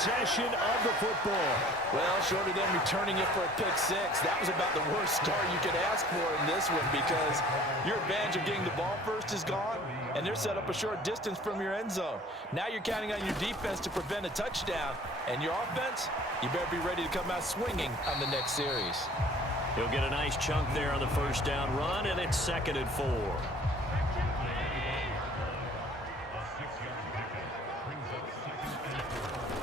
possession of the football. Well, shorter than returning it for a pick six, that was about the worst start you could ask for in this one because your advantage of getting the ball first is gone, and they're set up a short distance from your end zone. Now you're counting on your defense to prevent a touchdown, and your offense, you better be ready to come out swinging on the next series. He'll get a nice chunk there on the first down run, and it's 2nd and 4.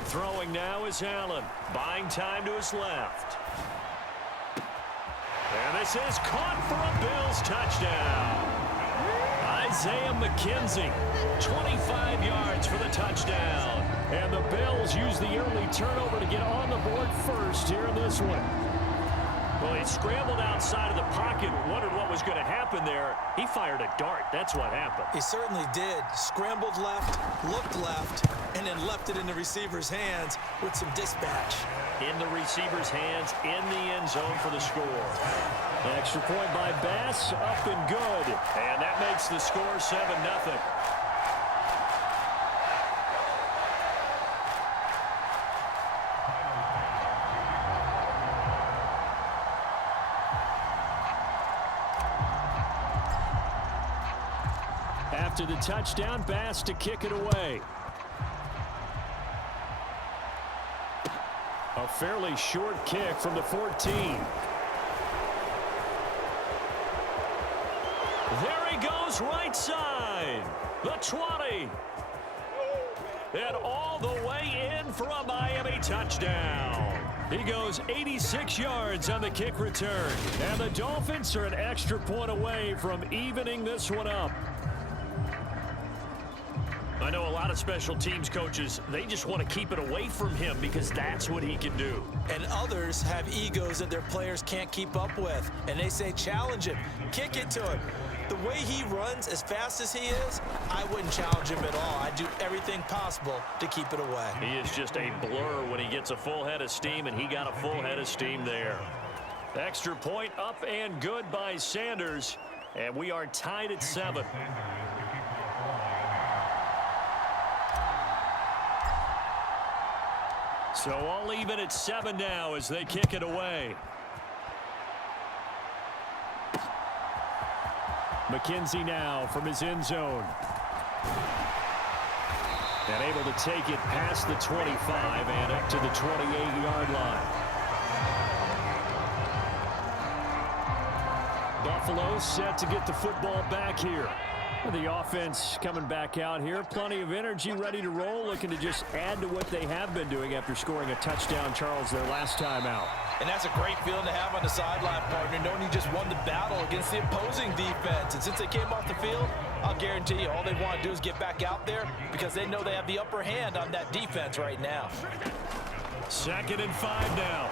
Throwing now is Allen, buying time to his left. And this is caught for a Bills touchdown. Isaiah McKenzie, 25 yards for the touchdown. And the Bills use the early turnover to get on the board first here in this one. Well, he scrambled outside of the pocket, wondered what was going to happen there. He fired a dart. That's what happened. He certainly did. Scrambled left, looked left, and then left it in the receiver's hands with some dispatch. In the receiver's hands, in the end zone for the score. The extra point by Bass, up and good. And that makes the score 7-0. After the touchdown, Bass to kick it away. A fairly short kick from the 14. There he goes, right side. The 20. And all the way in for a Miami touchdown. He goes 86 yards on the kick return. And the Dolphins are an extra point away from evening this one up. I know a lot of special teams coaches, they just want to keep it away from him because that's what he can do. And others have egos that their players can't keep up with. And they say, challenge him, kick it to him. The way he runs as fast as he is, I wouldn't challenge him at all. I'd do everything possible to keep it away. He is just a blur when he gets a full head of steam, and he got a full head of steam there. Extra point up and good by Sanders, and we are tied at 7. So all even at 7 now as they kick it away. McKenzie now from his end zone. And able to take it past the 25 and up to the 28-yard line. Buffalo set to get the football back here. The offense coming back out here. Plenty of energy, ready to roll, looking to just add to what they have been doing after scoring a touchdown, Charles, their last time out. And that's a great feeling to have on the sideline, partner, knowing you just won the battle against the opposing defense. And since they came off the field, I'll guarantee you all they want to do is get back out there because they know they have the upper hand on that defense right now. 2nd and 5 now.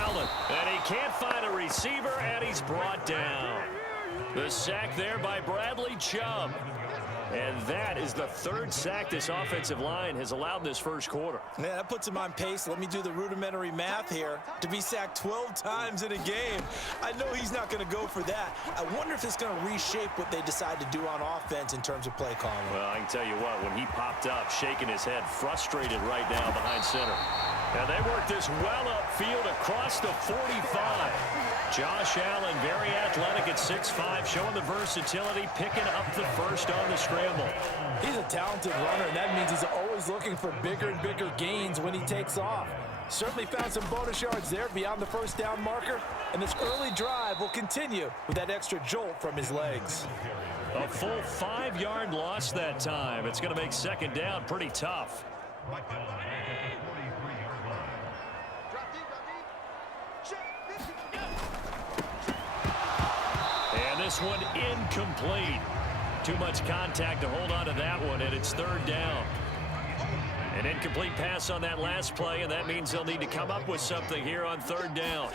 Allen, and he can't find a receiver, and he's brought down. The sack there by Bradley Chubb. And that is the 3rd sack this offensive line has allowed this first quarter. Man, that puts him on pace. Let me do the rudimentary math here. To be sacked 12 times in a game, I know he's not going to go for that. I wonder if it's going to reshape what they decide to do on offense in terms of play calling. Well, I can tell you what, when he popped up, shaking his head, frustrated right now behind center. And they work this well upfield across the 45. Josh Allen, very athletic at 6'5", showing the versatility, picking up the first on the scramble. He's a talented runner, and that means he's always looking for bigger and bigger gains when he takes off. Certainly found some bonus yards there beyond the first down marker, and this early drive will continue with that extra jolt from his legs. A full 5-yard loss that time. It's going to make 2nd down pretty tough. And this one incomplete. Too much contact to hold on to that one, and it's 3rd down. An incomplete pass on that last play, and that means they'll need to come up with something here on 3rd down.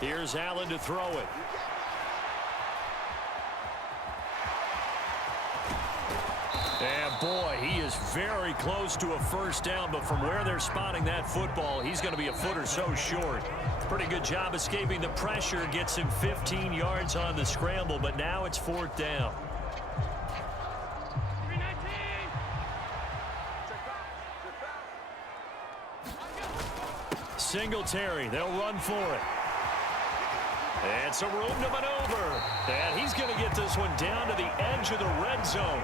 Here's Allen to throw it. And boy, he is very close to a first down, but from where they're spotting that football, he's going to be a foot or so short. Pretty good job escaping the pressure, gets him 15 yards on the scramble, but now it's 4th down. Singletary. They'll run for it. And some room to maneuver. And he's going to get this one down to the edge of the red zone.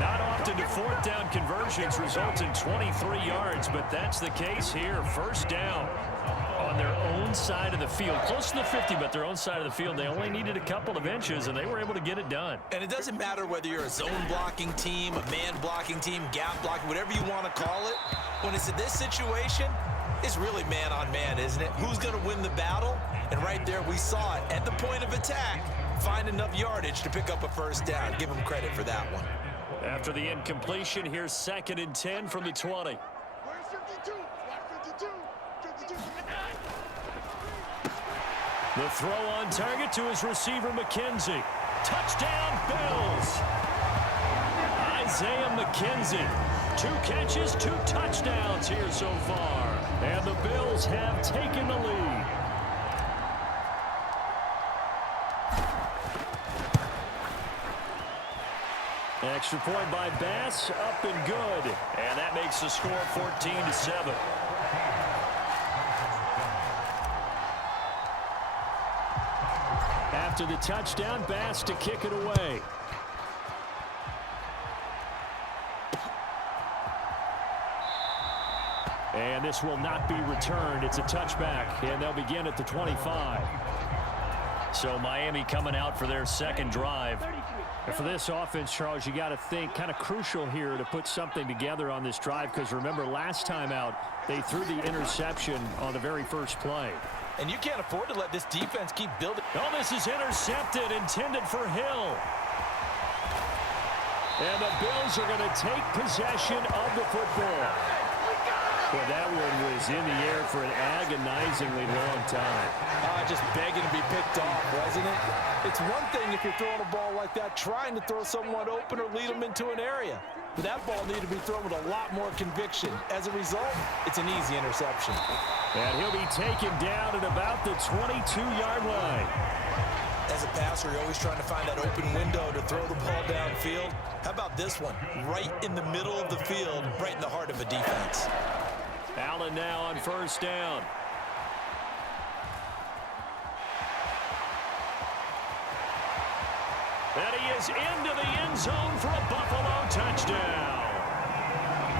Not often do fourth down conversions result in 23 yards, but that's the case here. First down on their own side of the field. Close to the 50, but their own side of the field. They only needed a couple of inches, and they were able to get it done. And it doesn't matter whether you're a zone blocking team, a man blocking team, gap blocking, whatever you want to call it. When it's in this situation, it's really man on man, isn't it? Who's going to win the battle? And right there we saw it at the point of attack. Find enough yardage to pick up a first down. Give them credit for that one. After the incompletion, here's 2nd and 10 from the 20. The throw on target to his receiver, McKenzie. Touchdown, Bills. Isaiah McKenzie. 2 catches, 2 touchdowns here so far. And the Bills have taken the lead. Extra point by Bass, up and good. And that makes the score 14-7. After the touchdown, Bass to kick it away. And this will not be returned. It's a touchback, and they'll begin at the 25. So Miami coming out for their second drive. And for this offense, Charles, you got to think kind of crucial here to put something together on this drive, because remember last time out they threw the interception on the very first play. And you can't afford to let this defense keep building. Oh, this is intercepted, intended for Hill. And the Bills are going to take possession of the football. Well, that one was in the air for an agonizingly long time. Just begging to be picked off, wasn't it? It's one thing if you're throwing a ball like that, trying to throw someone open or lead them into an area. But that ball needed to be thrown with a lot more conviction. As a result, it's an easy interception. And he'll be taken down at about the 22-yard line. As a passer, you're always trying to find that open window to throw the ball downfield. How about this one? Right in the middle of the field, right in the heart of a defense. Allen now on first down. And he is into the end zone for a Buffalo touchdown.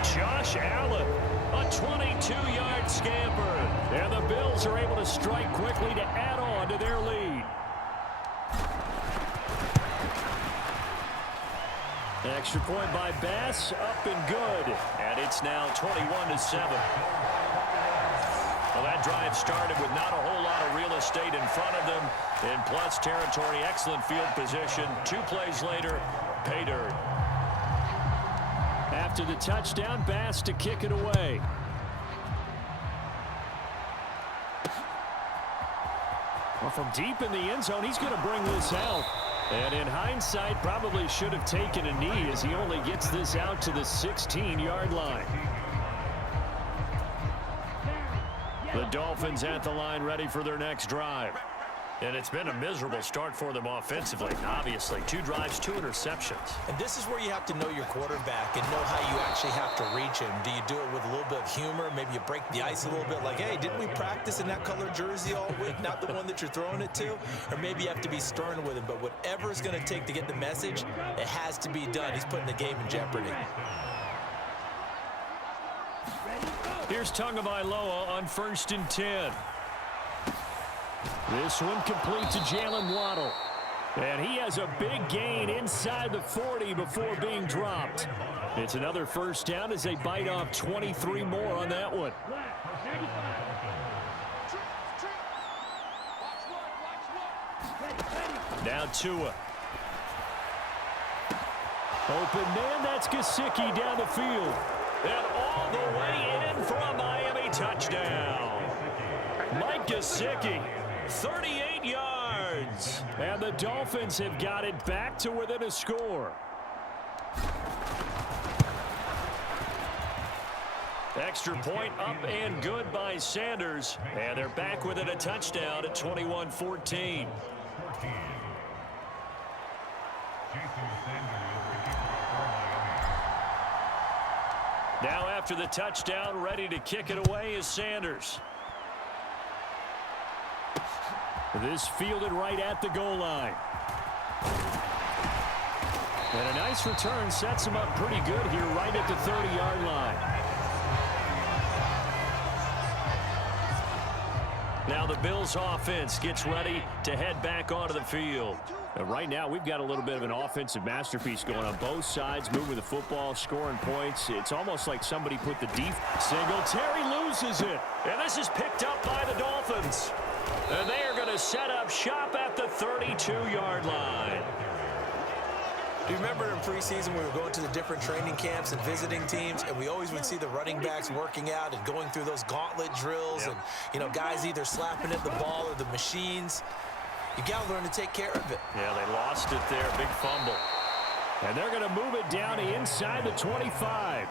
Josh Allen, a 22-yard scamper. And the Bills are able to strike quickly to add on to their lead. Extra point by Bass, up and good. And it's now 21-7. Well, that drive started with not a whole lot of real estate in front of them. In plus territory, excellent field position. 2 plays later, pay dirt. After the touchdown, Bass to kick it away. Well, from deep in the end zone, he's going to bring this out. And in hindsight, probably should have taken a knee as he only gets this out to the 16-yard line. The Dolphins at the line, ready for their next drive. And it's been a miserable start for them offensively, obviously. 2 drives, 2 interceptions. And this is where you have to know your quarterback and know how you actually have to reach him. Do you do it with a little bit of humor? Maybe you break the ice a little bit, like, hey, didn't we practice in that color jersey all week, not the one that you're throwing it to? Or maybe you have to be stern with him. But whatever it's going to take to get the message, it has to be done. He's putting the game in jeopardy. Here's Tagovailoa on 1st and 10. This one complete to Jalen Waddle. And he has a big gain inside the 40 before being dropped. It's another first down as they bite off 23 more on that one. Now Tua. Open man, that's Gesicki down the field. And all the way in for a Miami touchdown. Mike Gesicki, 38 yards. And the Dolphins have got it back to within a score. Extra point up and good by Sanders. And they're back within a touchdown at 21-14. Now after the touchdown, ready to kick it away is Sanders. This fielded right at the goal line. And a nice return sets him up pretty good here right at the 30-yard line. Now the Bills offense gets ready to head back onto the field. And right now we've got a little bit of an offensive masterpiece going on both sides, moving the football, scoring points. It's almost like somebody put the defense. Singletary loses it. And this is picked up by the Dolphins. And they are going to set up shop at the 32-yard line. Do you remember in preseason we were going to the different training camps and visiting teams, and we always would see the running backs working out and going through those gauntlet drills, and, you know, guys either slapping at the ball or the machines. You got to learn to take care of it. Yeah, they lost it there. Big fumble. And they're going to move it down to inside the 25.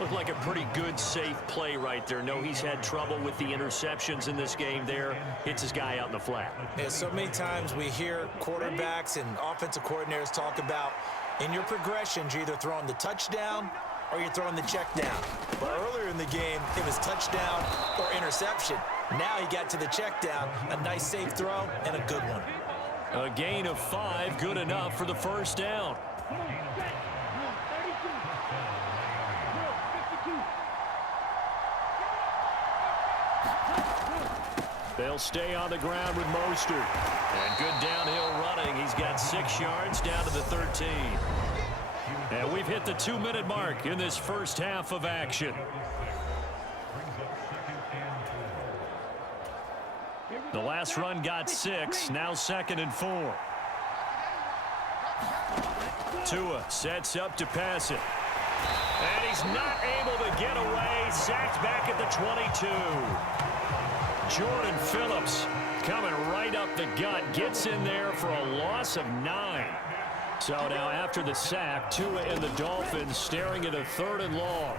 Looked like a pretty good, safe play right there. No, he's had trouble with the interceptions in this game there. Hits his guy out in the flat. Yeah, so many times we hear quarterbacks and offensive coordinators talk about in your progressions, you're either throwing the touchdown or you're throwing the check down. But earlier in the game, it was touchdown or interception. Now he got to the check down, a nice safe throw and a good one. A gain of 5, good enough for the first down. They'll stay on the ground with Mostert. And good downhill running. He's got 6 yards down to the 13. And we've hit the 2-minute mark in this first half of action. The last run got 6, now 2nd and 4. Tua sets up to pass it. And he's not able to get away. Sacked back at the 22. Jordan Phillips coming right up the gut. Gets in there for a loss of 9. So now after the sack, Tua and the Dolphins staring at a 3rd and long.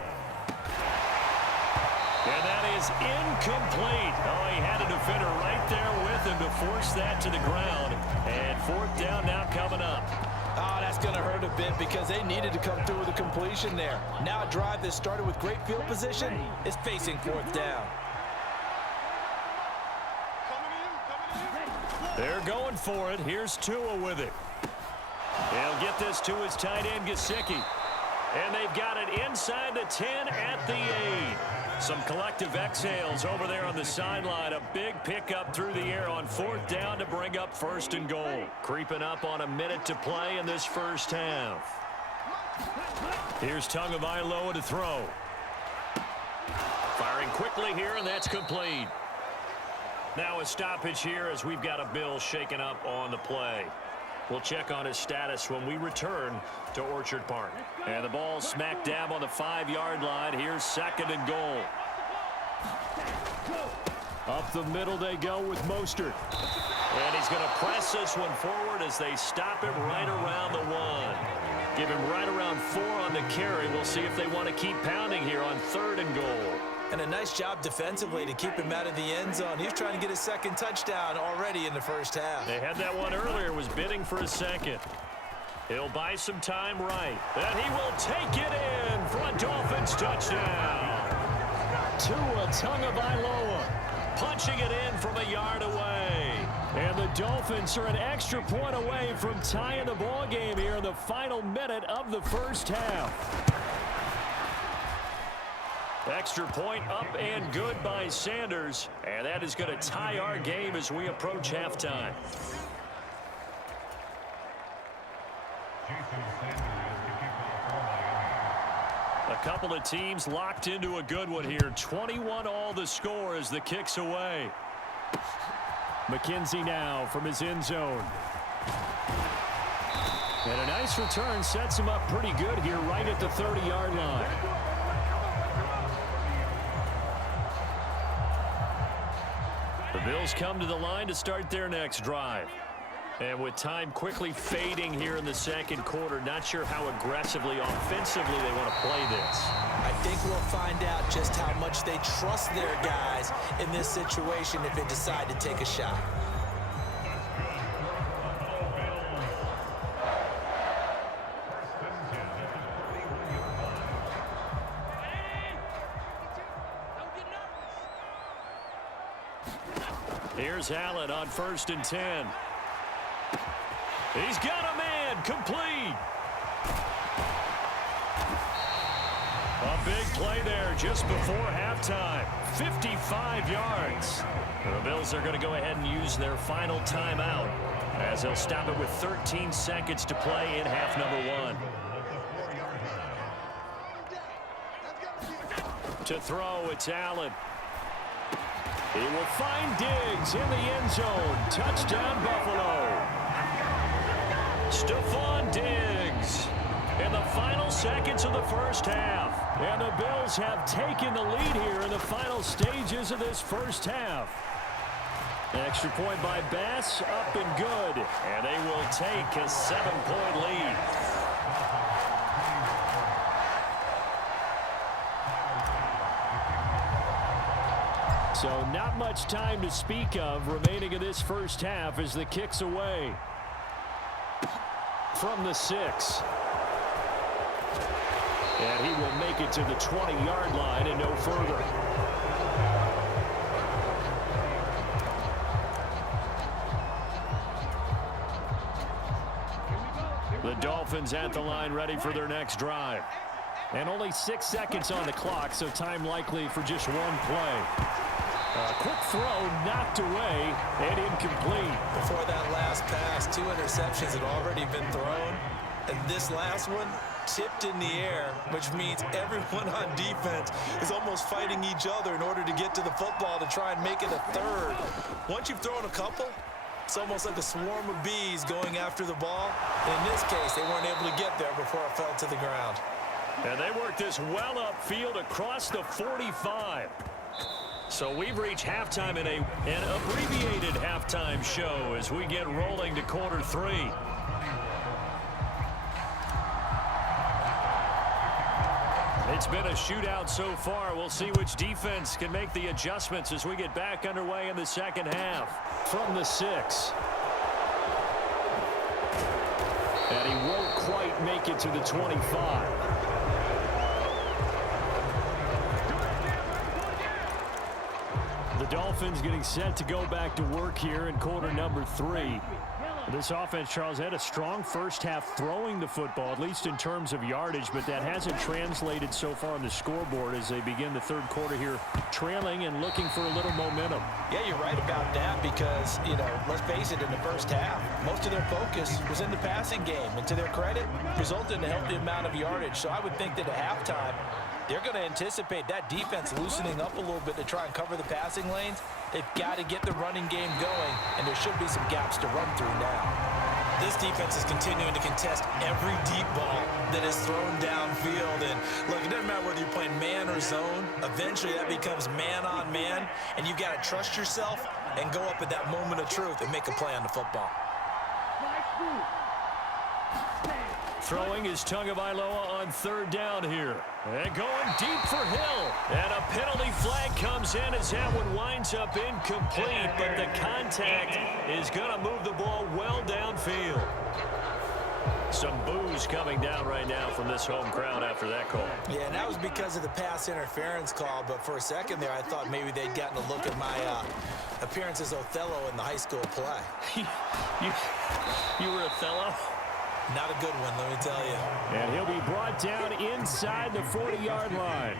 And that is incomplete. Oh, he had a defender right there with him to force that to the ground. And 4th down now coming up. Oh, that's going to hurt a bit because they needed to come through with a completion there. Now a drive that started with great field position is facing 4th down. They're going for it. Here's Tua with it. He'll get this to his tight end, Gesicki. And they've got it inside the 10 at the 8. Some collective exhales over there on the sideline. A big pickup through the air on 4th down to bring up 1st and goal. Creeping up on a minute to play in this first half. Here's Tagovailoa to throw. Firing quickly here, and that's complete. Now a stoppage here as we've got a Bill shaken up on the play. We'll check on his status when we return to Orchard Park. And the ball smack dab on the 5-yard line. Here's 2nd and goal. Up the middle they go with Mostert. And he's going to press this one forward as they stop him right around the 1. Give him right around 4 on the carry. We'll see if they want to keep pounding here on 3rd and goal. And a nice job defensively to keep him out of the end zone. He was trying to get his 2nd touchdown already in the first half. They had that one earlier, was bidding for a 2nd. He'll buy some time right. And he will take it in for a Dolphins touchdown. Tua Tagovailoa punching it in from a yard away. And the Dolphins are an extra point away from tying the ball game here in the final minute of the first half. Extra point up and good by Sanders. And that is going to tie our game as we approach halftime. A couple of teams locked into a good one here. 21 all the score as the kick's away. McKenzie now from his end zone. And a nice return sets him up pretty good here right at the 30-yard line. The Bills come to the line to start their next drive. And with time quickly fading here in the 2nd quarter, not sure how aggressively, offensively they want to play this. I think we'll find out just how much they trust their guys in this situation if they decide to take a shot. Here's Allen on 1st and 10. He's got a man, complete. A big play there just before halftime. 55 yards. The Bills are going to go ahead and use their final timeout as they'll stop it with 13 seconds to play in half number 1. To throw, it's Allen. He will find Diggs in the end zone. Touchdown, Buffalo. Stephon Diggs in the final seconds of the first half. And the Bills have taken the lead here in the final stages of this first half. Extra point by Bass, up and good. And they will take a 7-point lead. So not much time to speak of remaining in this first half as the kick's away. From the 6. And he will make it to the 20-yard line and no further. The Dolphins at the line ready for their next drive. And only 6 seconds on the clock, so time likely for just one play. A quick throw knocked away and incomplete. Before that last pass, 2 interceptions had already been thrown. And this last one tipped in the air, which means everyone on defense is almost fighting each other in order to get to the football to try and make it a third. Once you've thrown a couple, it's almost like a swarm of bees going after the ball. And in this case, they weren't able to get there before it fell to the ground. And they worked this well upfield across the 45. So we've reached halftime in an abbreviated halftime show as we get rolling to quarter 3. It's been a shootout so far. We'll see which defense can make the adjustments as we get back underway in the second half. From the 6. And he won't quite make it to the 25. The Dolphins getting set to go back to work here in quarter number 3. This offense, Charles, had a strong first half throwing the football, at least in terms of yardage, but that hasn't translated so far on the scoreboard as they begin the third quarter here trailing and looking for a little momentum. Yeah, you're right about that because, let's face it, in the first half, most of their focus was in the passing game. And to their credit, resulted in a healthy amount of yardage. So I would think that at halftime, they're going to anticipate that defense loosening up a little bit to try and cover the passing lanes. They've got to get the running game going, and there should be some gaps to run through now. This defense is continuing to contest every deep ball that is thrown downfield. And look, it doesn't matter whether you're playing man or zone. Eventually, that becomes man on man, and you've got to trust yourself and go up at that moment of truth and make a play on the football. Throwing is Tagovailoa on 3rd down here. And going deep for Hill. And a penalty flag comes in as that one winds up incomplete. But the contact is going to move the ball well downfield. Some boos coming down right now from this home crowd after that call. Yeah, and that was because of the pass interference call. But for a second there, I thought maybe they'd gotten a look at my appearance as Othello in the high school play. You were Othello? Not a good one, let me tell you. And he'll be brought down inside the 40-yard line.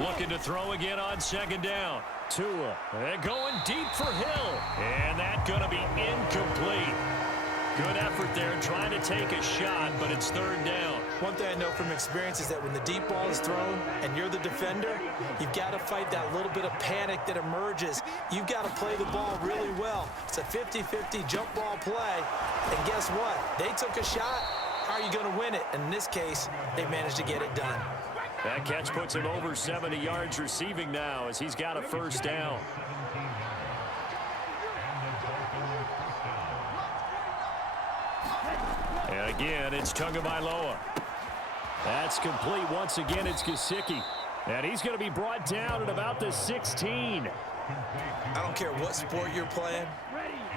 Looking to throw again on 2nd down. Tua, and going deep for Hill. And that's going to be incomplete. Good effort there trying to take a shot, but it's 3rd down. One thing I know from experience is that when the deep ball is thrown and you're the defender, you've got to fight that little bit of panic that emerges. You've got to play the ball really well. It's a 50-50 jump ball play. And guess what? They took a shot. How are you going to win it? And in this case, they managed to get it done. That catch puts him over 70 yards receiving now as he's got a 1st down. And again, it's Tagovailoa. That's complete. Once again, it's Gesicki. And he's going to be brought down at about the 16. I don't care what sport you're playing.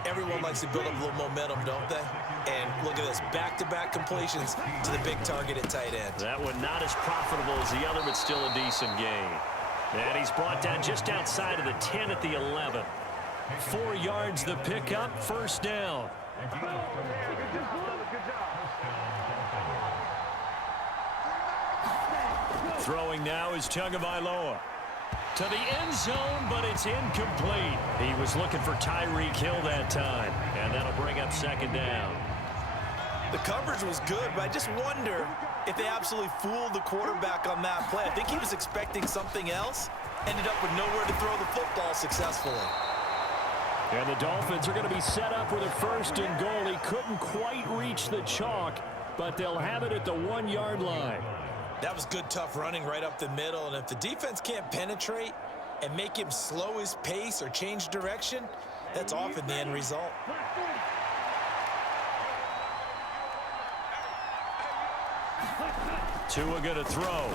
Everyone likes to build up a little momentum, don't they? And look at this, back-to-back completions to the big target at tight end. That one not as profitable as the other, but still a decent gain. And he's brought down just outside of the 10 at the 11. 4 yards the pickup, first down. Throwing now is Tagovailoa. To the end zone, but it's incomplete. He was looking for Tyreek Hill that time, and that'll bring up second down. The coverage was good, but I just wonder if they absolutely fooled the quarterback on that play. I think he was expecting something else, ended up with nowhere to throw the football successfully. And the Dolphins are going to be set up with a first and goal. He couldn't quite reach the chalk, but they'll have it at the 1-yard line. That was good, tough running right up the middle, and if the defense can't penetrate and make him slow his pace or change direction, that's often the end result. Tua going to throw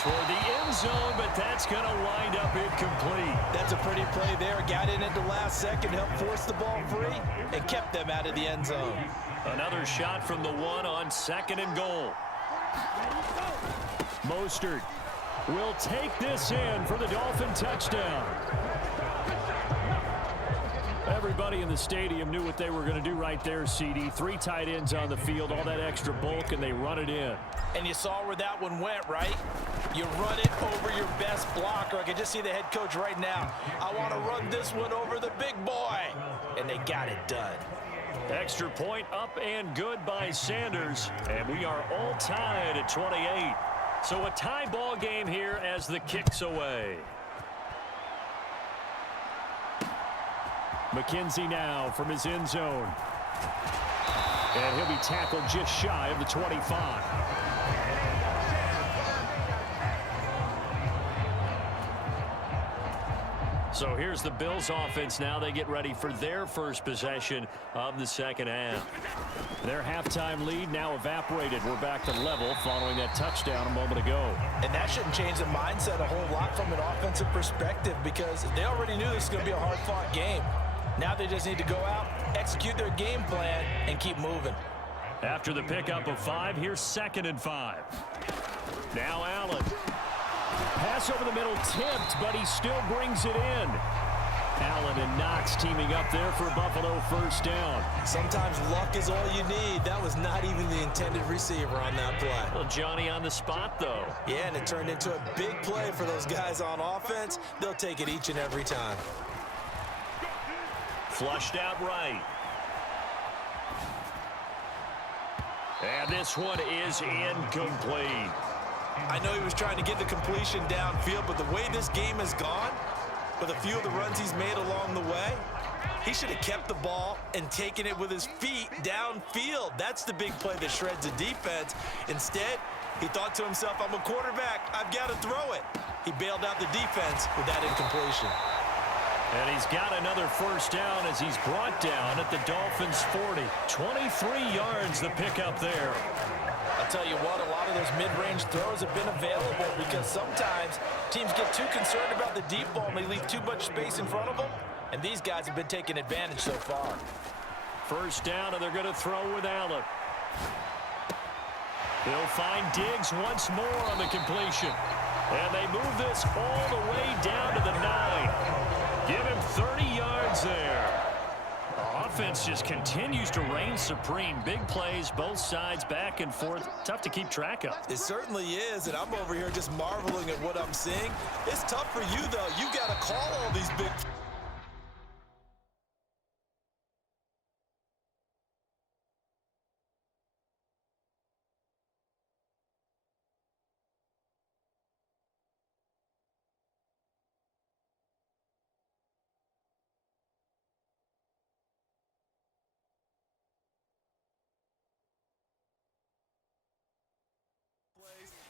toward the end zone, but that's going to wind up incomplete. That's a pretty play there. Got in at the last second, helped force the ball free, and kept them out of the end zone. Another shot from the 1 on second and goal. Mostert will take this in for the Dolphin touchdown. Everybody in the stadium knew what they were going to do right there, CD. 3 tight ends on the field, all that extra bulk, and they run it in. And you saw where that one went, right? You run it over your best blocker. I can just see the head coach right now. I want to run this one over the big boy. And they got it done. Extra point up and good by Sanders. And we are all tied at 28. So a tie ball game here as the kick's away. McKenzie now from his end zone. And he'll be tackled just shy of the 25. So here's the Bills offense now. They get ready for their first possession of the second half. Their halftime lead now evaporated. We're back to level following that touchdown a moment ago. And that shouldn't change the mindset a whole lot from an offensive perspective because they already knew this was going to be a hard-fought game. Now they just need to go out, execute their game plan, and keep moving. After the pickup of 5, here's 2nd and 5. Now Allen. Pass over the middle tipped, but he still brings it in. Allen and Knox teaming up there for Buffalo first down. Sometimes luck is all you need. That was not even the intended receiver on that play. Well, Johnny on the spot, though. Yeah, and it turned into a big play for those guys on offense. They'll take it each and every time. Flushed out right. And this one is incomplete. I know he was trying to get the completion downfield, but the way this game has gone, with a few of the runs he's made along the way, he should have kept the ball and taken it with his feet downfield. That's the big play that shreds the defense. Instead, he thought to himself, I'm a quarterback, I've got to throw it. He bailed out the defense with that incompletion. And he's got another first down as he's brought down at the Dolphins' 40. 23 yards the pickup there. I'll tell you what, a lot of those mid-range throws have been available because sometimes teams get too concerned about the deep ball and they leave too much space in front of them, and these guys have been taking advantage so far. First down, and they're going to throw with Allen. They'll find Diggs once more on the completion. And they move this all the way down to the 9. Give him 30 yards there. Offense just continues to reign supreme. Big plays, both sides, back and forth. Tough to keep track of. It certainly is, and I'm over here just marveling at what I'm seeing. It's tough for you, though. You got to call all these big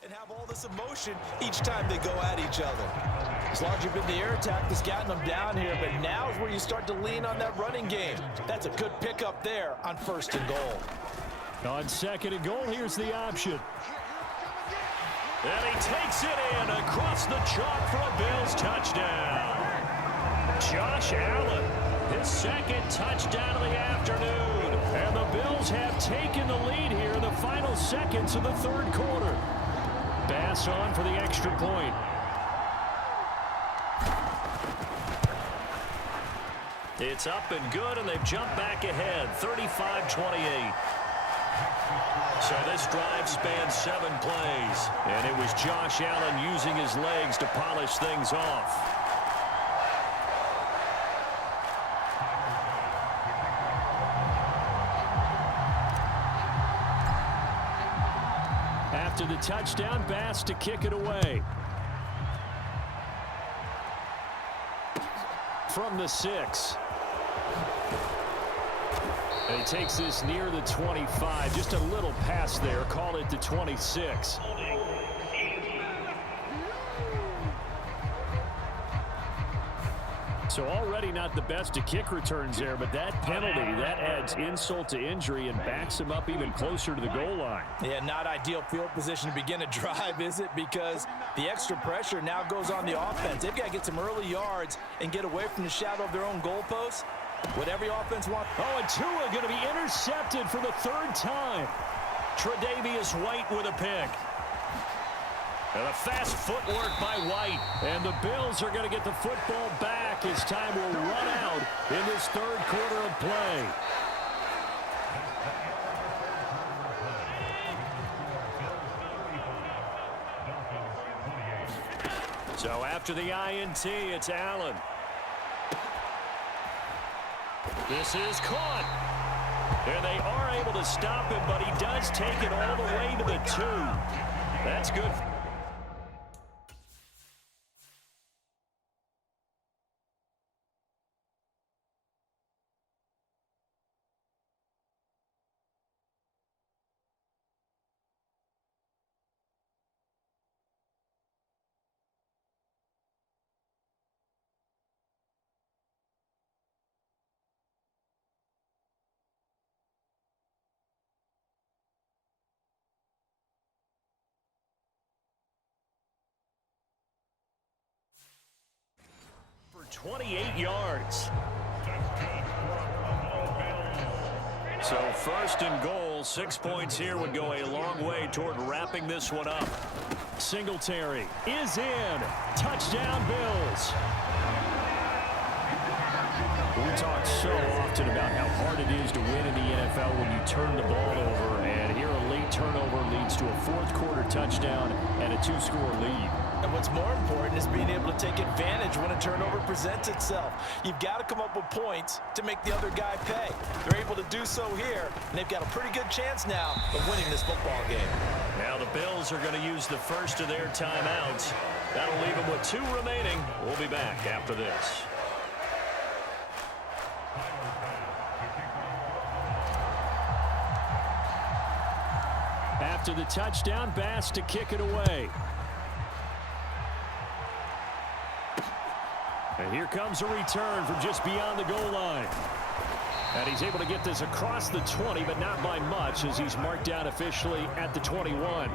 and have all this emotion each time they go at each other. As long as you've been the air attack that's gotten them down here, but now is where you start to lean on that running game. That's a good pickup there on 1st and goal. On 2nd and goal, here's the option. And he takes it in across the chalk for a Bills touchdown. Josh Allen, his second touchdown of the afternoon. And the Bills have taken the lead here in the final seconds of the third quarter. Bass on for the extra point. It's up and good, and they've jumped back ahead, 35-28. So this drive spans 7 plays, and it was Josh Allen using his legs to polish things off. After the touchdown, Bass to kick it away. From the 6. And he takes this near the 25. Just a little pass there. Call it the 26. So already not the best of kick returns there, but that penalty, that adds insult to injury and backs him up even closer to the goal line. Yeah, not ideal field position to begin a drive, is it? Because the extra pressure now goes on the offense. They've got to get some early yards and get away from the shadow of their own goalposts. What every offense wants. Oh, and Tua going to be intercepted for the 3rd time. Tre'Davious White with a pick. And a fast footwork by White. And the Bills are going to get the football back as time will run out in this 3rd quarter of play. So after the INT, it's Allen. This is caught. And they are able to stop him, but he does take it all the way to the 2. That's good. For 28 yards. So 1st and goal, 6 points here would go a long way toward wrapping this one up. Singletary is in. Touchdown, Bills. We talk so often about how hard it is to win in the NFL when you turn the ball over, and here a late turnover leads to a 4th quarter touchdown and a 2-score lead. And what's more important is being able to take advantage when a turnover presents itself. You've got to come up with points to make the other guy pay. They're able to do so here, and they've got a pretty good chance now of winning this football game. Now the Bills are going to use the first of their timeouts. That'll leave them with 2 remaining. We'll be back after this. After the touchdown, Bass to kick it away. And here comes a return from just beyond the goal line. And he's able to get this across the 20, but not by much, as he's marked down officially at the 21.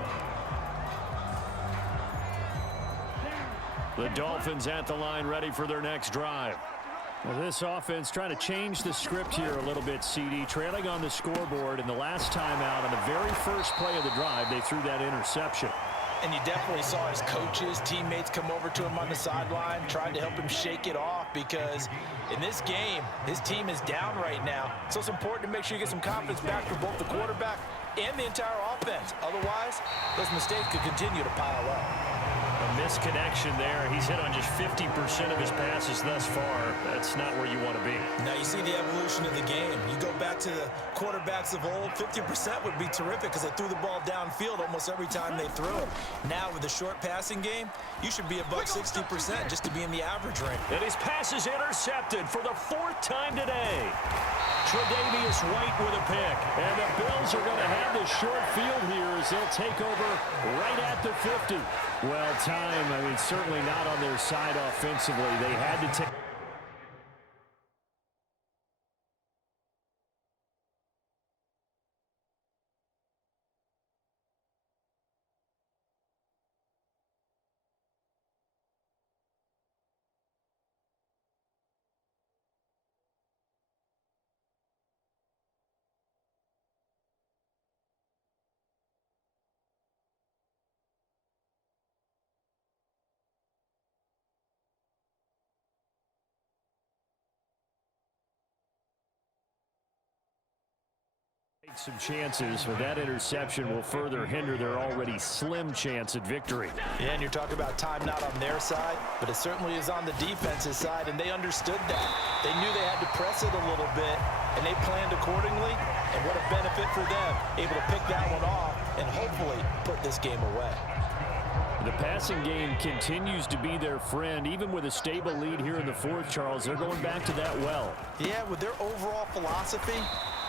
The Dolphins at the line, ready for their next drive. Well, this offense trying to change the script here a little bit, CD. Trailing on the scoreboard, and the last time out on the very first play of the drive, they threw that interception. And you definitely saw his coaches, teammates come over to him on the sideline, trying to help him shake it off, because in this game, his team is down right now. So it's important to make sure you get some confidence back for both the quarterback and the entire offense. Otherwise, those mistakes could continue to pile up. A misconnection there. He's hit on just 50% of his passes thus far. That's not where you want to be. Now you see the evolution of the game. You go back to the quarterbacks of old, 50% would be terrific because they threw the ball downfield almost every time they threw it. Now with the short passing game, you should be above 60% just to be in the average range. And his pass is intercepted for the 4th time today. Tre'Davious White with a pick. And the Bills are going to have the short field here as they'll take over right at the 50. Well, time, I mean, certainly not on their side offensively. They had to take... Some chances, but that interception will further hinder their already slim chance at victory. Yeah, and you're talking about time not on their side, but it certainly is on the defense's side, and they understood that. They knew they had to press it a little bit, and they planned accordingly, and what a benefit for them, able to pick that one off and hopefully put this game away. The passing game continues to be their friend. Even with a stable lead here in the fourth, Charles, they're going back to that well. Yeah, with their overall philosophy,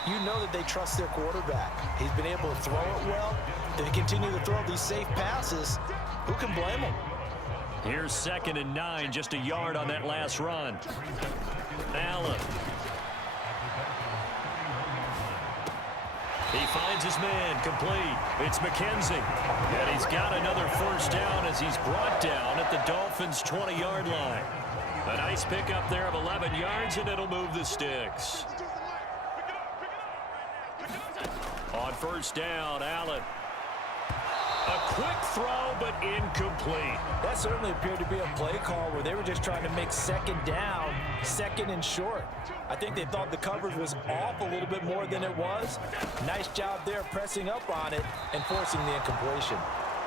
you know that they trust their quarterback. He's been able to throw it well. They continue to throw these safe passes. Who can blame them? Here's 2nd and 9, just a yard on that last run. Allen. He finds his man, complete. It's McKenzie. And he's got another first down as he's brought down at the Dolphins' 20-yard line. A nice pickup there of 11 yards, and it'll move the sticks. On first down, Allen. A quick throw, but incomplete. That certainly appeared to be a play call where they were just trying to make 2nd down, 2nd and short. I think they thought the coverage was off a little bit more than it was. Nice job there pressing up on it and forcing the incompletion.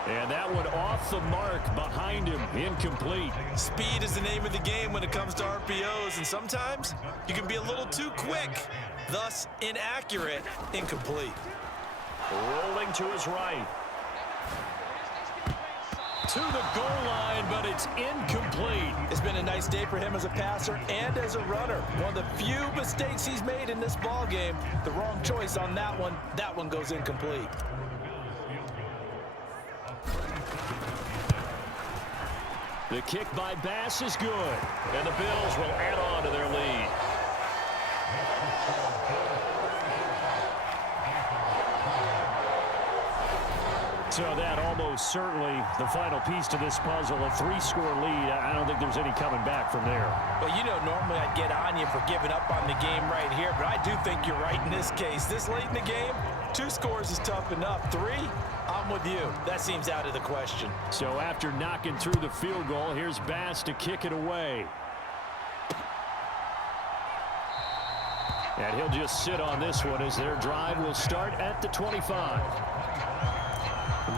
And that one off the mark behind him, incomplete. Speed is the name of the game when it comes to RPOs, and sometimes you can be a little too quick, thus inaccurate, incomplete. Rolling to his right. To the goal line, but it's incomplete. It's been a nice day for him as a passer and as a runner. One of the few mistakes he's made in this ball game. The wrong choice on that one. That one goes incomplete. The kick by Bass is good, and the Bills will add on to their lead. So that almost certainly the final piece to this puzzle, a 3-score lead. I don't think there's any coming back from there. Well, you know, normally I'd get on you for giving up on the game right here, but I do think you're right in this case. This late in the game, 2 scores is tough enough. 3, I'm with you. That seems out of the question. So after knocking through the field goal, here's Bass to kick it away. And he'll just sit on this one as their drive will start at the 25.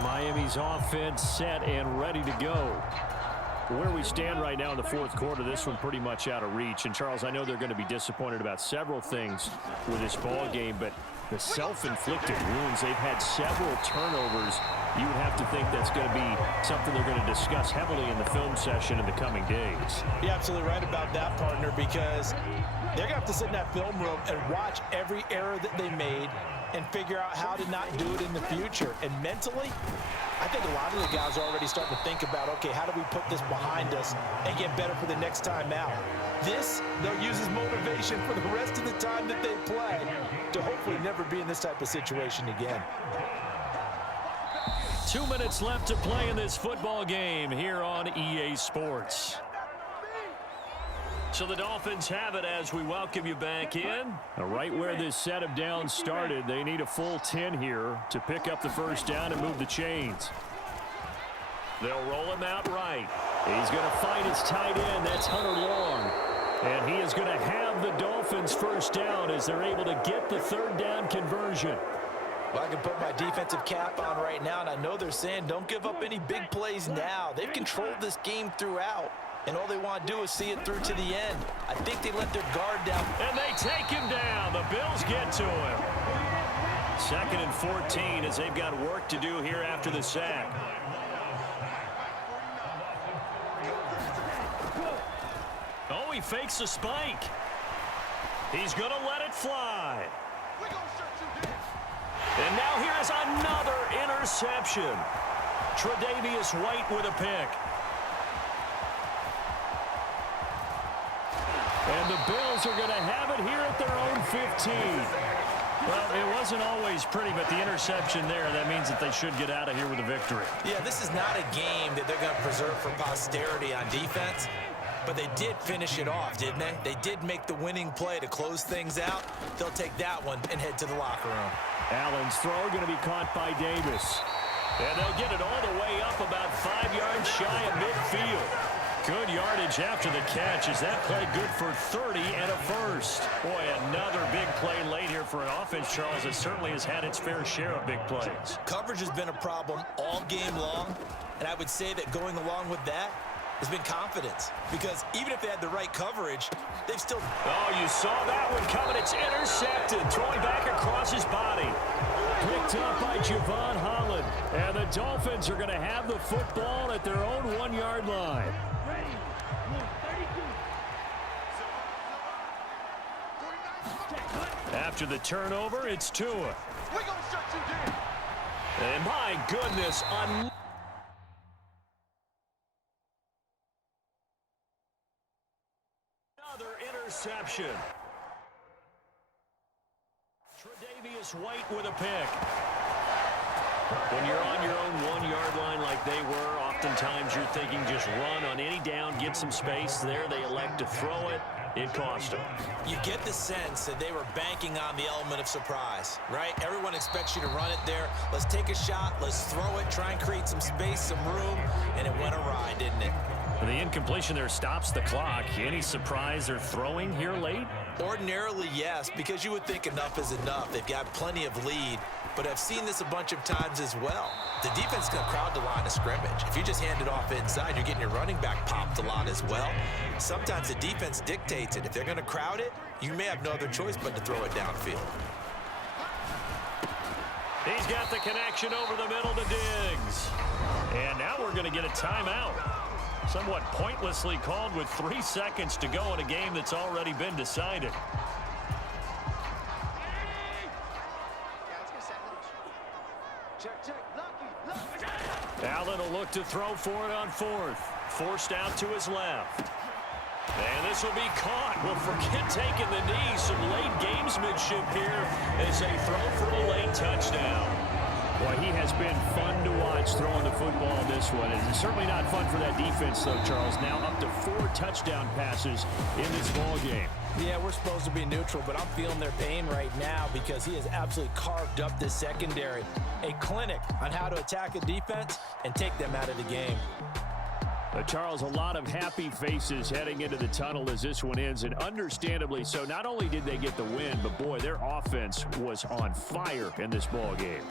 Miami's offense set and ready to go. Where we stand right now in the fourth quarter, this one pretty much out of reach. And, Charles, I know they're going to be disappointed about several things with this ball game, but the self-inflicted wounds, they've had several turnovers. You would have to think that's going to be something they're going to discuss heavily in the film session in the coming days. You're absolutely right about that, partner, because they're going to have to sit in that film room and watch every error that they made and figure out how to not do it in the future. And mentally, I think a lot of the guys are already starting to think about, okay, how do we put this behind us and get better for the next time out? This, they'll use as motivation for the rest of the time that they play to hopefully never be in this type of situation again. 2 minutes left to play in this football game here on EA Sports. So the Dolphins have it as we welcome you back in. Right where this set of downs started, they need a full 10 here to pick up the first down and move the chains. They'll roll him out right. He's going to find his tight end. That's Hunter Long. And he is going to have the Dolphins first down as they're able to get the 3rd down conversion. Well, I can put my defensive cap on right now, and I know they're saying don't give up any big plays now. They've controlled this game throughout, and all they want to do is see it through to the end. I think they let their guard down. And they take him down. The Bills get to him. 2nd and 14 as they've got work to do here after the sack. Oh, he fakes a spike. He's going to let it fly. And now here is another interception. Tre'Davious White with a pick. And the Bills are going to have it here at their own 15. Well, it wasn't always pretty, but the interception there, that means that they should get out of here with a victory. Yeah, this is not a game that they're going to preserve for posterity on defense, but they did finish it off, didn't they? They did make the winning play to close things out. They'll take that one and head to the locker room. Allen's throw going to be caught by Davis. And they'll get it all the way up about 5 yards shy of midfield. Good yardage after the catch. Is that play good for 30 and a first? Boy, another big play late here for an offense, Charles, that certainly has had its fair share of big plays. Coverage has been a problem all game long, and I would say that going along with that has been confidence, because even if they had the right coverage, they've still... Oh, you saw that one coming. It's intercepted. Throwing back across his body. Picked up by Javon Holland. And the Dolphins are going to have the football at their own 1-yard line. After the turnover, it's Tua. And my goodness, another interception. Tre'Davious White with a pick. When you're on your own 1-yard line like they were, oftentimes you're thinking just run on any down, get some space. There they elect to throw it. It cost them. You get the sense that they were banking on the element of surprise, right? Everyone expects you to run it there. Let's take a shot. Let's throw it. Try and create some space, some room. And it went awry, didn't it? The incompletion there stops the clock. Any surprise they're throwing here late? Ordinarily, yes, because you would think enough is enough. They've got plenty of lead, but I've seen this a bunch of times as well. The defense can crowd the line of scrimmage. If you just hand it off inside, you're getting your running back popped a lot as well. Sometimes the defense dictates it. If they're going to crowd it, you may have no other choice but to throw it downfield. He's got the connection over the middle to Diggs. And now we're going to get a timeout. Somewhat pointlessly called with 3 seconds to go in a game that's already been decided. Allen will look to throw for it on 4th. Forced out to his left. And this will be caught. Well, forget taking the knee. Some late gamesmanship here as they throw for a late touchdown. Boy, he has been fun to watch throwing the football this one. And it's certainly not fun for that defense, though, Charles. Now up to 4 touchdown passes in this ball game. Yeah, we're supposed to be neutral, but I'm feeling their pain right now because he has absolutely carved up this secondary. A clinic on how to attack a defense and take them out of the game. Charles, a lot of happy faces heading into the tunnel as this one ends, and understandably so. Not only did they get the win, but boy, their offense was on fire in this ball game.